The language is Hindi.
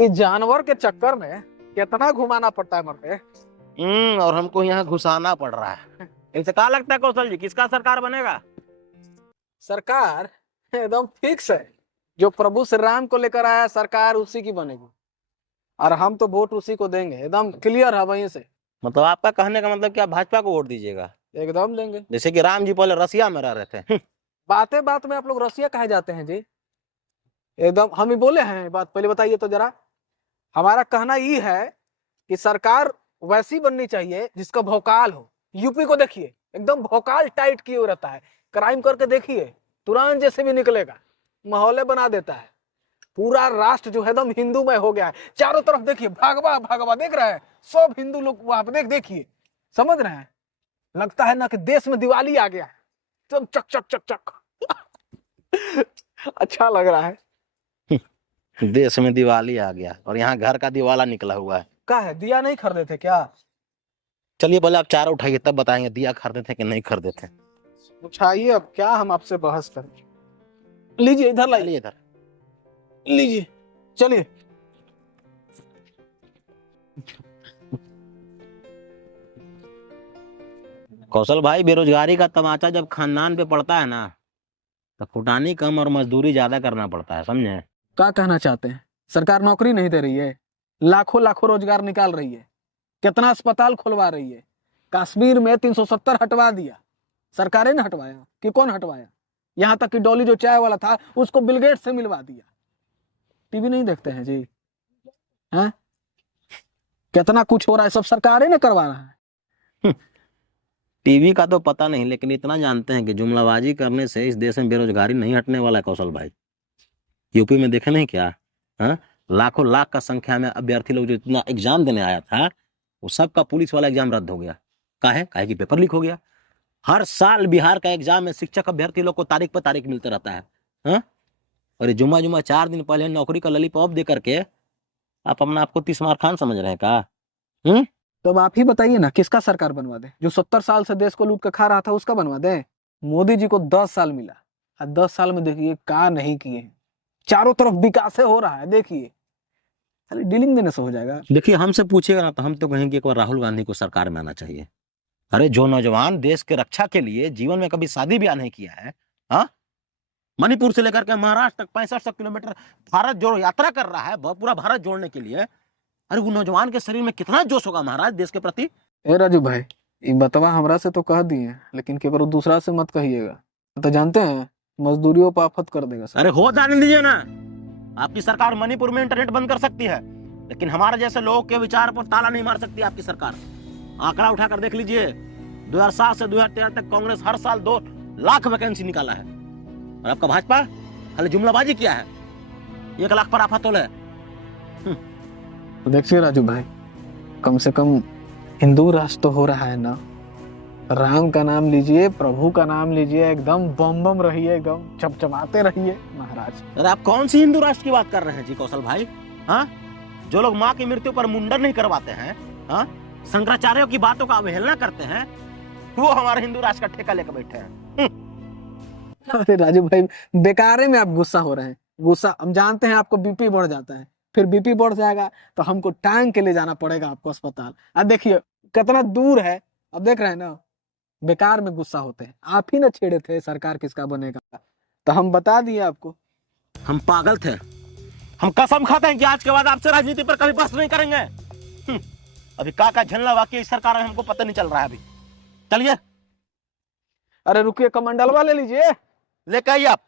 इस जानवर के चक्कर में कितना घुमाना पड़ता है मरते। और हमको यहाँ घुसाना पड़ रहा है। इनसे क्या लगता है कौशल जी, किसका सरकार बनेगा? सरकार एकदम फिक्स है, जो प्रभु श्री राम को लेकर आया सरकार उसी की बनेगी, और हम तो वोट उसी को देंगे, एकदम क्लियर है वहीं से। मतलब आपका कहने का मतलब क्या, भाजपा को वोट दीजिएगा? एकदम देंगे। जैसे कि राम जी पहले रसिया में रह रहे थे। बातें बात में आप लोग रसिया कहे जाते हैं जी? एकदम हम ही बोले हैं बात, पहले बताइए तो जरा। हमारा कहना ये है कि सरकार वैसी बननी चाहिए जिसका भौकाल हो। यूपी को देखिए, एकदम भौकाल टाइट किए हुए रहता है, क्राइम करके देखिए तुरंत जैसे भी निकलेगा, माहौले बना देता है। पूरा राष्ट्र जो है एकदम हिंदूमय हो गया है, चारों तरफ देखिए भागवा भागवा, देख रहे हैं सब हिंदू लोग वहां पे देखिए, समझ रहे हैं? लगता है ना कि देश में दिवाली आ गया है, सब चक चक चक चक। अच्छा लग रहा है। देश में दिवाली आ गया और यहाँ घर का दिवाला निकला हुआ है। क्या है, दिया नहीं खरीदे थे क्या? चलिए पहले आप चार उठाइए तब बताएंगे दिया खरीदे थे कि नहीं खरीदे थे। उठाइए, अब क्या हम आपसे बहस करें। लीजिए इधर लाइए, चलिए इधर लीजिए, चलिए। कौशल भाई, बेरोजगारी का तमाचा जब खानदान पे पड़ता है ना, तो फुटानी कम और मजदूरी ज्यादा करना पड़ता है, समझे? क्या कहना चाहते हैं? सरकार नौकरी नहीं दे रही है, लाखों लाखों रोजगार निकाल रही है, कितना अस्पताल खुलवा रही है। कश्मीर में 370 हटवा दिया, सरकारें ने हटवाया कि कौन हटवाया? यहाँ तक कि डॉली जो चाय वाला था उसको बिल गेट्स से मिलवा दिया। टीवी नहीं देखते हैं जी? हैं? कितना कुछ हो रहा है, सब सरकारें ने करवाना है। टीवी का तो पता नहीं, लेकिन इतना जानते हैं कि जुमलाबाजी करने से इस देश में बेरोजगारी नहीं हटने वाला है कौशल भाई। यूपी में देखे नहीं क्या? हाँ, लाखों लाख का संख्या में अभ्यर्थी लोग जो इतना एग्जाम देने आया था, वो सबका पुलिस वाला एग्जाम रद्द हो गया। काहे कि पेपर लीक हो गया। हर साल बिहार का एग्जाम में शिक्षक अभ्यर्थी लोग को तारीख पर तारीख मिलते रहता है। हाँ, और ये जुम्मा जुम्मा 4 दिन पहले नौकरी का ललीपॉप दे करके आप अपना आपको 30 मार खान समझ रहे हैं का? तो अब आप ही बताइए ना, किसका सरकार बनवा दे? जो 70 साल से देश को लूट कर खा रहा था उसका बनवा दे? मोदी जी को 10 साल मिला, और 10 साल में देखिए क्या नहीं किए। चारों तरफ विकास हो रहा है, देखिए खाली डीलिंग देने से हो जाएगा। देखिए, हमसे पूछेगा ना तो हम तो कहेंगे एक बार राहुल गांधी को सरकार में आना चाहिए। अरे जो नौजवान देश के रक्षा के लिए जीवन में कभी शादी ब्याह नहीं किया है, हाँ, मणिपुर से लेकर के महाराष्ट्र तक 6500 किलोमीटर भारत जोड़ो यात्रा कर रहा है, पूरा भारत जोड़ने के लिए। अरे वो नौजवान के शरीर में कितना जोश होगा महाराज देश के प्रति। ए राजू भाई, ये बतवा हमरा से तो कह दिए, लेकिन केवल दूसरा से मत कहिएगा, तो जानते हैं मजदूरियों पर आफत कर देगा। अरे हो जाने दीजिए ना। आपकी सरकार मणिपुर में इंटरनेट बंद कर सकती है, लेकिन हमारे जैसे लोगों के विचार पर ताला नहीं मार सकती आपकी सरकार। आंकड़ा उठाकर देख लीजिए, 2007 से 2013 तक कांग्रेस हर साल 2 लाख वैकेंसी निकाला है, और आपका भाजपा खाली जुमलाबाजी किया है, 1 लाख पर आफत है। तो देखिए राजू भाई, कम से कम हिंदू राष्ट्र तो हो रहा है ना। राम का नाम लीजिए, प्रभु का नाम लीजिए, एकदम बम बम रहिए, एकदम चमचमाते रहिए महाराज। अरे आप कौन सी हिंदू राष्ट्र की बात कर रहे हैं जी कौशल भाई? हाँ, जो लोग माँ की मृत्यु पर मुंडन नहीं करवाते हैं, हाँ, शंकराचार्यों की बातों का अवहेलना करते हैं, वो हमारे हिंदू राष्ट्र का ठेका लेकर बैठे हैं। अरे राजू भाई, बेकारे में आप गुस्सा हो रहे हैं। गुस्सा हम जानते हैं, आपको बीपी बढ़ जाता है, फिर बीपी बढ़ जाएगा तो हमको टांग के ले जाना पड़ेगा आपको अस्पताल। अब देखिए कितना दूर है, अब देख रहे हैं ना, बेकार में गुस्सा होते हैं। आप ही ना छेड़े थे सरकार किसका बनेगा, तो हम बता दिए आपको। हम पागल थे, हम कसम खाते हैं कि आज के बाद आपसे राजनीति पर कभी बहस नहीं करेंगे। अभी का झलना वाकई इस सरकार में हमको पता नहीं चल रहा है अभी। चलिए। अरे रुकिए, कमंडलवा ले लीजिए। लेकर आइए आप।